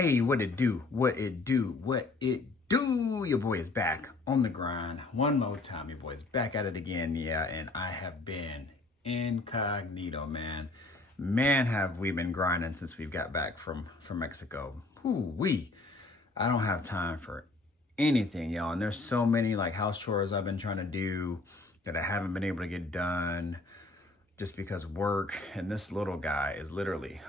Hey, what it do? What it do? What it do? Your boy is back on the grind. One more time, your boy is back at it again. Yeah, and I have been incognito, man. Man, have we been grinding since we've got back from Mexico. Whoo-wee. I don't have time for anything, y'all. And there's so many like house chores I've been trying to do that I haven't been able to get done just because work. And this little guy is literally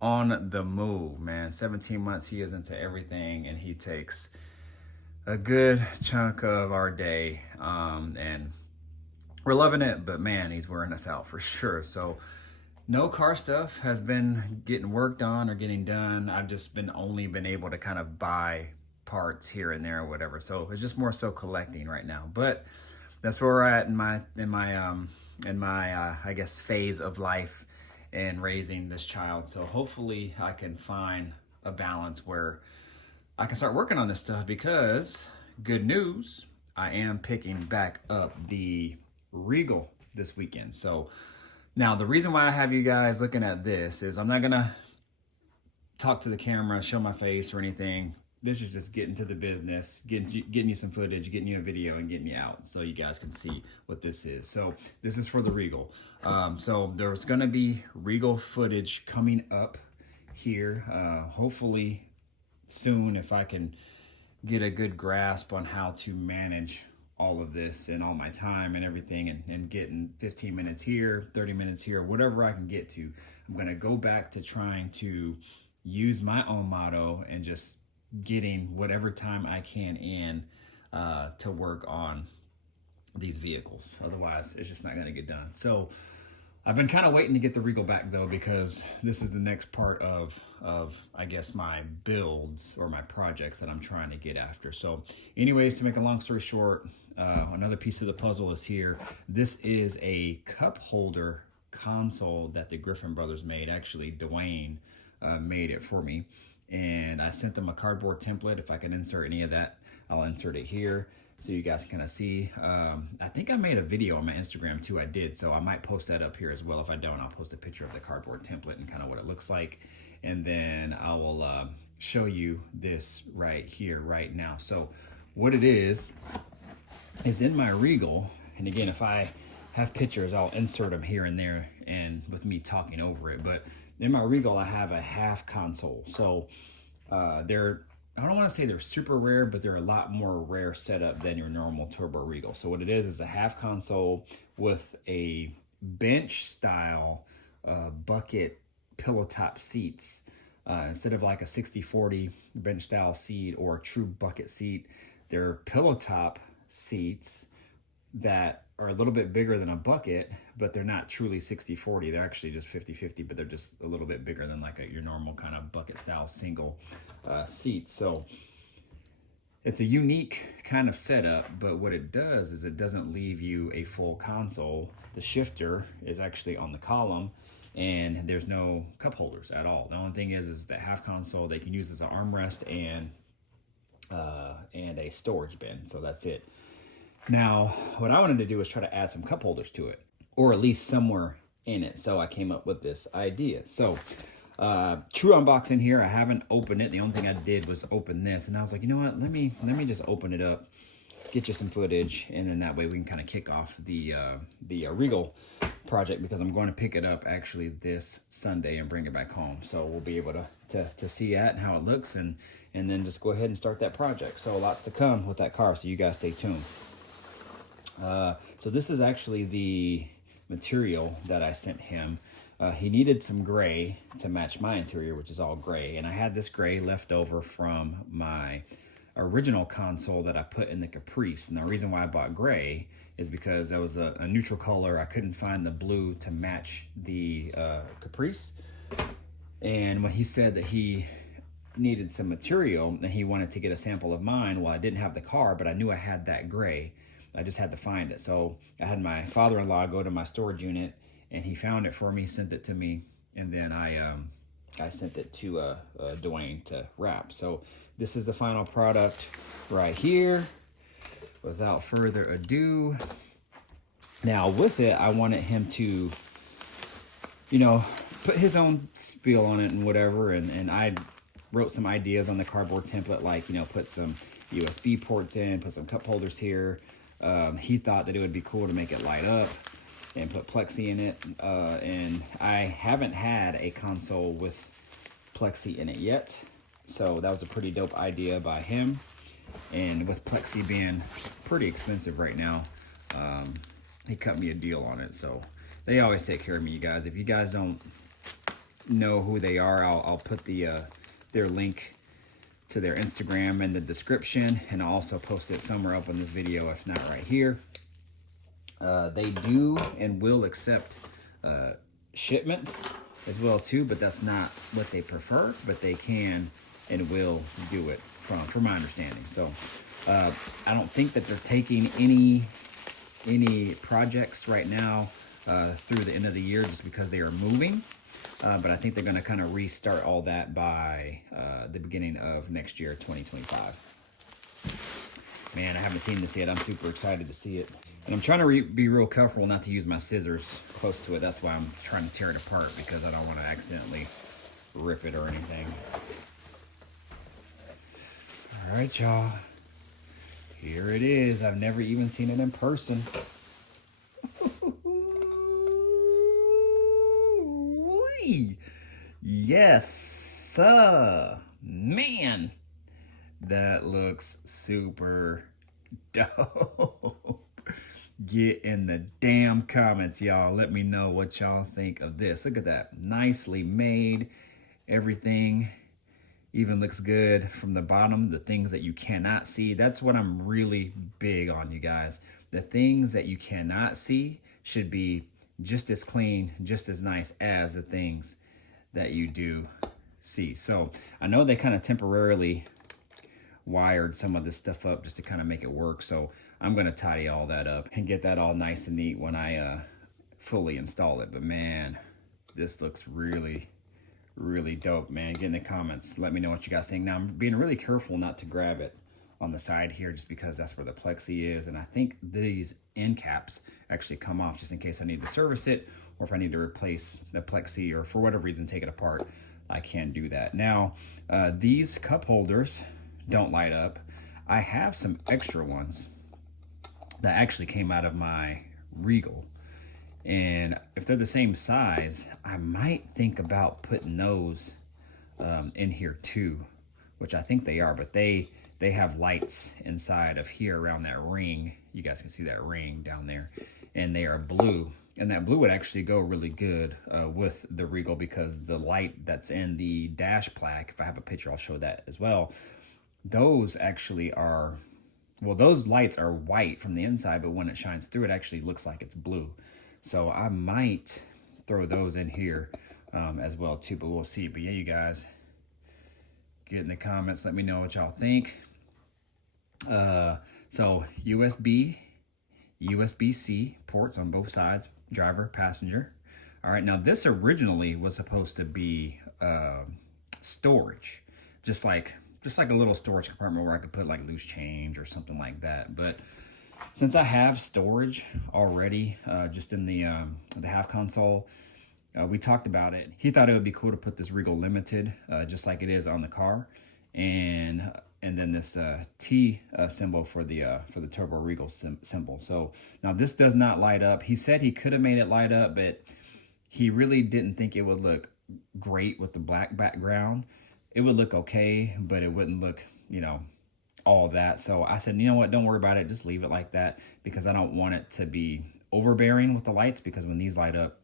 on the move, man. 17 months, he is into everything, and he takes a good chunk of our day. And we're loving it, but man, he's wearing us out for sure. So no car stuff has been getting worked on or getting done. I've just been able to kind of buy parts here and there or whatever. So it's just more so collecting right now. But that's where we're at in my I guess phase of life and raising this child. So hopefully I can find a balance where I can start working on this stuff, because good news, I am picking back up the Regal this weekend. So now the reason why I have you guys looking at this is I'm not gonna talk to the camera, show my face or anything. This is just getting to the business, getting you some footage, getting you a video, and getting you out so you guys can see what this is. So this is for the Regal. So there's gonna be Regal footage coming up here, hopefully soon, if I can get a good grasp on how to manage all of this and all my time and everything, and getting 15 minutes here, 30 minutes here, whatever I can get to. I'm gonna go back to trying to use my own motto and just getting whatever time I can in to work on these vehicles. Otherwise, it's just not going to get done. So I've been kind of waiting to get the Regal back, though, because this is the next part of I guess my builds or my projects that I'm trying to get after. So anyways, to make a long story short, another piece of the puzzle is here. This is a cup holder console that the Griffin brothers made. Actually, Dwayne made it for me. And I sent them a cardboard template. If I can insert any of that, I'll insert it here so you guys can kind of see. I think I made a video on my Instagram too. I did, so I might post that up here as well. If I don't, I'll post a picture of the cardboard template and kind of what it looks like. And then I will show you this right here, right now. So what it is in my Regal. And again, if I have pictures, I'll insert them here and there and with me talking over it. But in my Regal, I have a half console. So I don't want to say they're super rare, but they're a lot more rare setup than your normal Turbo Regal. So what it is a half console with a bench style bucket pillow top seats. Instead of like a 60-40 bench style seat or a true bucket seat, they're pillow top seats that are a little bit bigger than a bucket, but they're not truly 60-40. They're actually just 50-50, but they're just a little bit bigger than like your normal kind of bucket style single seat. So it's a unique kind of setup, but what it does is it doesn't leave you a full console. The shifter is actually on the column, and there's no cup holders at all. The only thing is the half console they can use as an armrest and a storage bin. So that's it. Now, what I wanted to do was try to add some cup holders to it, or at least somewhere in it. So I came up with this idea. So true unboxing here. I haven't opened it. The only thing I did was open this, and I was like, you know what? Let me just open it up, get you some footage, and then that way we can kind of kick off the Regal project, because I'm going to pick it up actually this Sunday and bring it back home. So we'll be able to see that and how it looks, and then just go ahead and start that project. So lots to come with that car. So you guys stay tuned. So this is actually the material that I sent him. He needed some gray to match my interior, which is all gray. And I had this gray left over from my original console that I put in the Caprice. And the reason why I bought gray is because that was a neutral color. I couldn't find the blue to match the Caprice. And when he said that he needed some material and he wanted to get a sample of mine, well, I didn't have the car, but I knew I had that gray. I just had to find it. So I had my father-in-law go to my storage unit, and he found it for me, sent it to me, and then I sent it to Dwayne to wrap. So this is the final product right here. Without further ado, now with it, I wanted him to, you know, put his own spiel on it and whatever, and I wrote some ideas on the cardboard template, like, you know, put some USB ports in, put some cup holders here. He thought that it would be cool to make it light up and put plexi in it. And I haven't had a console with plexi in it yet. So that was a pretty dope idea by him. And with plexi being pretty expensive right now, he cut me a deal on it. So they always take care of me, you guys. If you guys don't know who they are, I'll put their link to their Instagram in the description, and I'll also post it somewhere up in this video, if not right here. They do and will accept shipments as well too, but that's not what they prefer, but they can and will do it from my understanding. So I don't think that they're taking any projects right now through the end of the year, just because they are moving. But I think they're going to kind of restart all that by the beginning of next year, 2025. Man, I haven't seen this yet. I'm super excited to see it. And I'm trying to be real careful not to use my scissors close to it. That's why I'm trying to tear it apart, because I don't want to accidentally rip it or anything. All right, y'all. Here it is. I've never even seen it in person. Yes, sir. Man, that looks super dope. Get in the damn comments, y'all. Let me know what y'all think of this. Look at that. Nicely made. Everything even looks good from the bottom. The things that you cannot see. That's what I'm really big on, you guys. The things that you cannot see should be just as clean, just as nice as the things that you do see. So I know they kind of temporarily wired some of this stuff up just to kind of make it work. So I'm going to tidy all that up and get that all nice and neat when I fully install it. But man, this looks really, really dope, man. Get in the comments. Let me know what you guys think. Now, I'm being really careful not to grab it on the side here, just because that's where the plexi is. And I think these end caps actually come off just in case I need to service it, or if I need to replace the plexi, or for whatever reason take it apart, I can do that. Now, these cup holders don't light up. I have some extra ones that actually came out of my Regal. And if they're the same size, I might think about putting those in here too, which I think they are, but they have lights inside of here around that ring. You guys can see that ring down there, and they are blue. And that blue would actually go really good with the Regal, because the light that's in the dash plaque, if I have a picture, I'll show that as well. Those actually are, well, those lights are white from the inside, but when it shines through, it actually looks like it's blue. So I might throw those in here as well too, but we'll see. But yeah, you guys, get in the comments. Let me know what y'all think. So USB-C ports on both sides, driver, passenger. All right, now this originally was supposed to be storage, just like a little storage compartment where I could put like loose change or something like that. But since I have storage already, just in the half console, we talked about it. He thought it would be cool to put this Regal Limited, just like it is on the car, and then this T symbol for the Turbo Regal symbol. So now this does not light up. He said he could have made it light up, but he really didn't think it would look great with the black background. It would look okay, but it wouldn't look, you know, all that. So I said, you know what, don't worry about it. Just leave it like that, because I don't want it to be overbearing with the lights, because when these light up,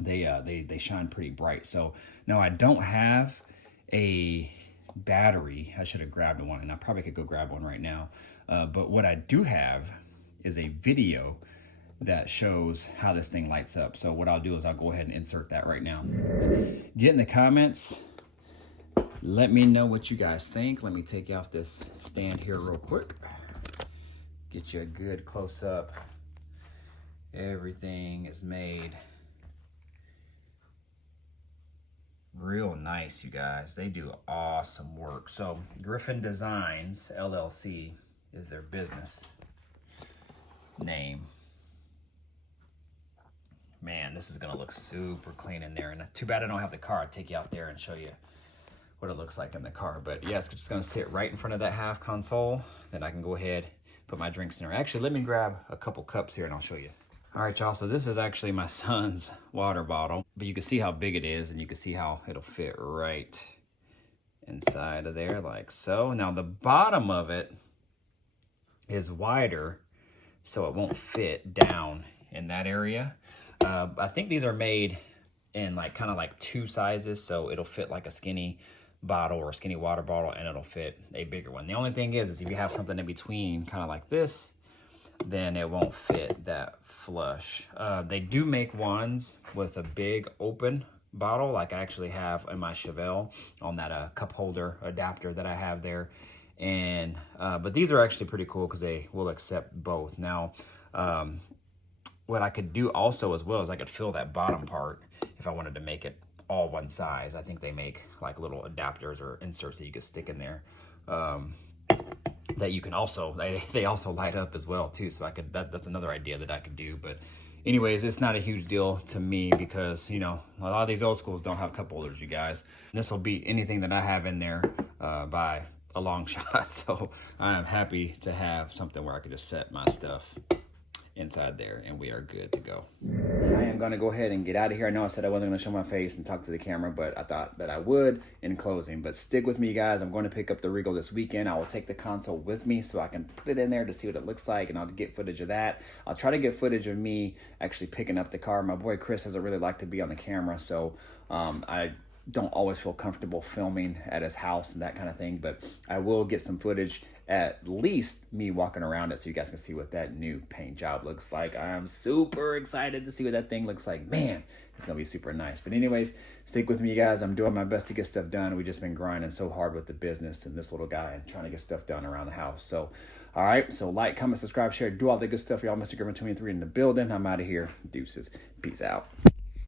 they shine pretty bright. So now I don't have a battery. I should have grabbed one, and I probably could go grab one right now. But what I do have is a video that shows how this thing lights up. So what I'll do is I'll go ahead and insert that right now. Get in the comments. Let me know what you guys think. Let me take you off this stand here real quick. Get you a good close up. Everything is made real nice, you guys. They do awesome work. So Griffin Designs LLC is their business name. Man, this is gonna look super clean in there. And too bad I don't have the car. I'll take you out there and show you what it looks like in the car. But yeah, it's just gonna sit right in front of that half console. Then I can go ahead, put my drinks in there. Actually, let me grab a couple cups here and I'll show you. All right, y'all, so this is actually my son's water bottle, but you can see how big it is and you can see how it'll fit right inside of there like so. Now the bottom of it is wider, so it won't fit down in that area. I think these are made in like kind of like two sizes, so it'll fit like a skinny bottle or a skinny water bottle, and it'll fit a bigger one. The only thing is if you have something in between, kind of like this, then it won't fit that flush. They do make ones with a big open bottle, like I actually have in my Chevelle on that cup holder adapter that I have there. And but these are actually pretty cool because they will accept both. Now, what I could do also as well is I could fill that bottom part if I wanted to make it all one size. I think they make like little adapters or inserts that you could stick in there. That you can also, they also light up as well too. So I could, that's another idea that I could do. But anyways, it's not a huge deal to me because, you know, a lot of these old schools don't have cup holders, you guys. This will beat anything that I have in there by a long shot. So I am happy to have something where I could just set my stuff inside there and we are good to go. I am gonna go ahead and get out of here. I know I said I wasn't gonna show my face and talk to the camera, but I thought that I would in closing. But stick with me, guys. I'm going to pick up the Regal this weekend. I will take the console with me so I can put it in there to see what it looks like, and I'll get footage of that. I'll try to get footage of me actually picking up the car. My boy Chris doesn't really like to be on the camera, so I don't always feel comfortable filming at his house and that kind of thing, but I will get some footage, at least me walking around it, so you guys can see what that new paint job looks like. I'm super excited to see what that thing looks like. Man, it's gonna be super nice. But anyways, stick with me, guys. I'm doing my best to get stuff done. We've just been grinding so hard with the business and this little guy and trying to get stuff done around the house. So, all right, so like, comment, subscribe, share, do all the good stuff. Y'all, Mr. Griffin 23 in the building. I'm out of here. Deuces. Peace out.